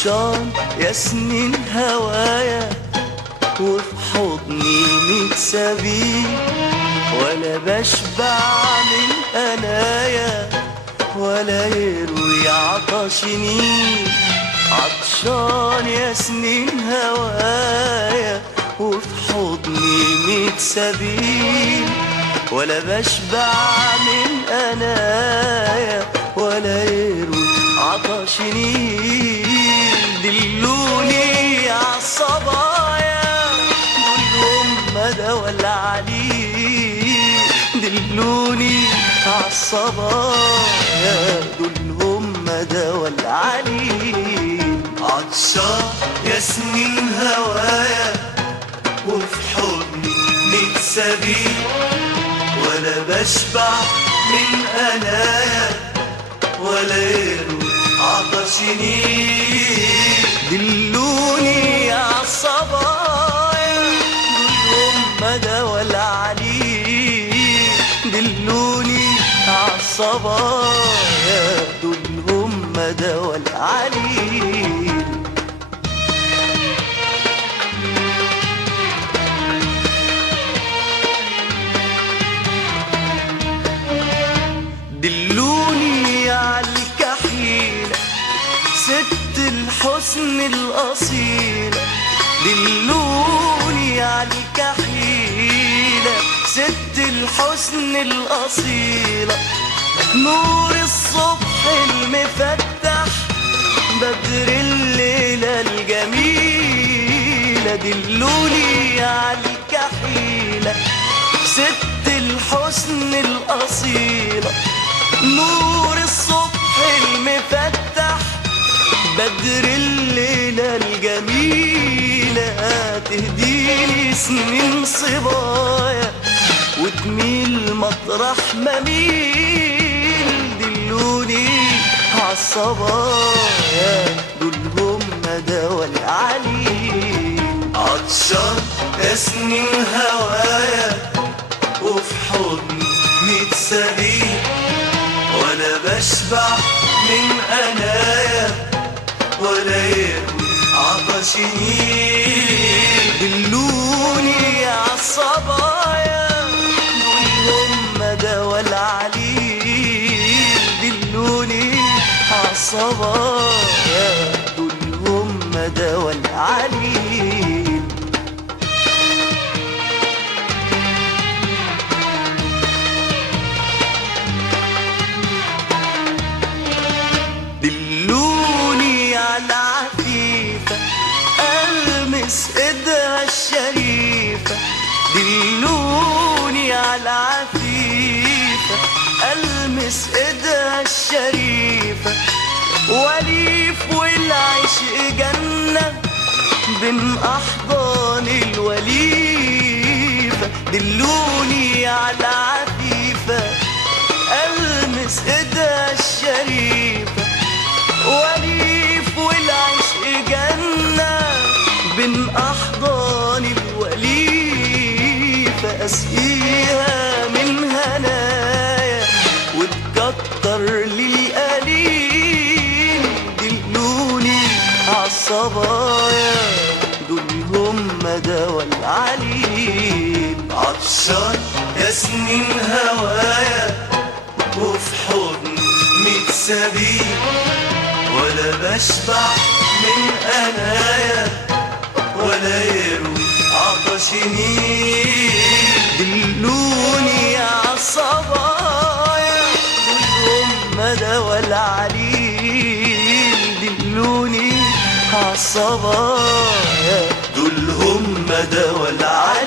عطشان يا سنين هوايا، وفي حضني 100 سبيل، ولا بشبع من أنايا ولا يروي عطشني. عطشان يا سنين هوايا، وفي حضني 100 سبيل، ولا بشبع من أنايا ولا يروي عطشني. دلوني عالصبايا دول هم دوا العليل، دلوني عالصبايا دول هم دوا العليل. عطشان يا سنين هوايا، وفي حضني 100 سبيل، ولا بشبع من أنايا ولا يروي عطشني. دلوني عالصبايا دول هم دوا العليل، دلوني عالصبايا دول هم دوا العليل. دلوني عالكحيلة ست الحسن الأصيلة، دلوني عالكحيلة ست الحسن الأصيلة. نور الصبح المفتح بدر الليلة الجميلة. دلوني عالكحيلة ست الحسن الأصيلة. نور الصبح المفتح بدر الليلة الجميلة، تهديني سنين صبايا وتميل مطرح ما ميل. دلوني عالصبايا دول هم دوا العليل. عطشان يا سنين هوايا، وفي حضني 100 سبيل، ولا بشبع من أنايا ولا يروي عطشني. دلوني عالصبايا دول هم دوا العليل، دلوني عالصبايا دول هم دوا العليل. دلوني عالعفيفة ألمس إيدها الشريفة، دلوني عالعفيفة ألمس إيدها الشريفة. وليف والعشق جنة بين أحضان الوليفة. دلوني عالعفيفة ألمس إيدها الشريفة. وليف والعشق جنة بين أحضان الوليفة. أسقيها من هنايا وتكتر للقليل. دلوني عالصبايا دول هم دوا العليل. عطشان يا سنين هوايا، وفي حضني 100 سبيل، ولا بشبع من أنايا ولا يروي عطشني. دلوني عالصبايا دول هم دوا العليل، دلوني عالصبايا دول هم دوا العليل.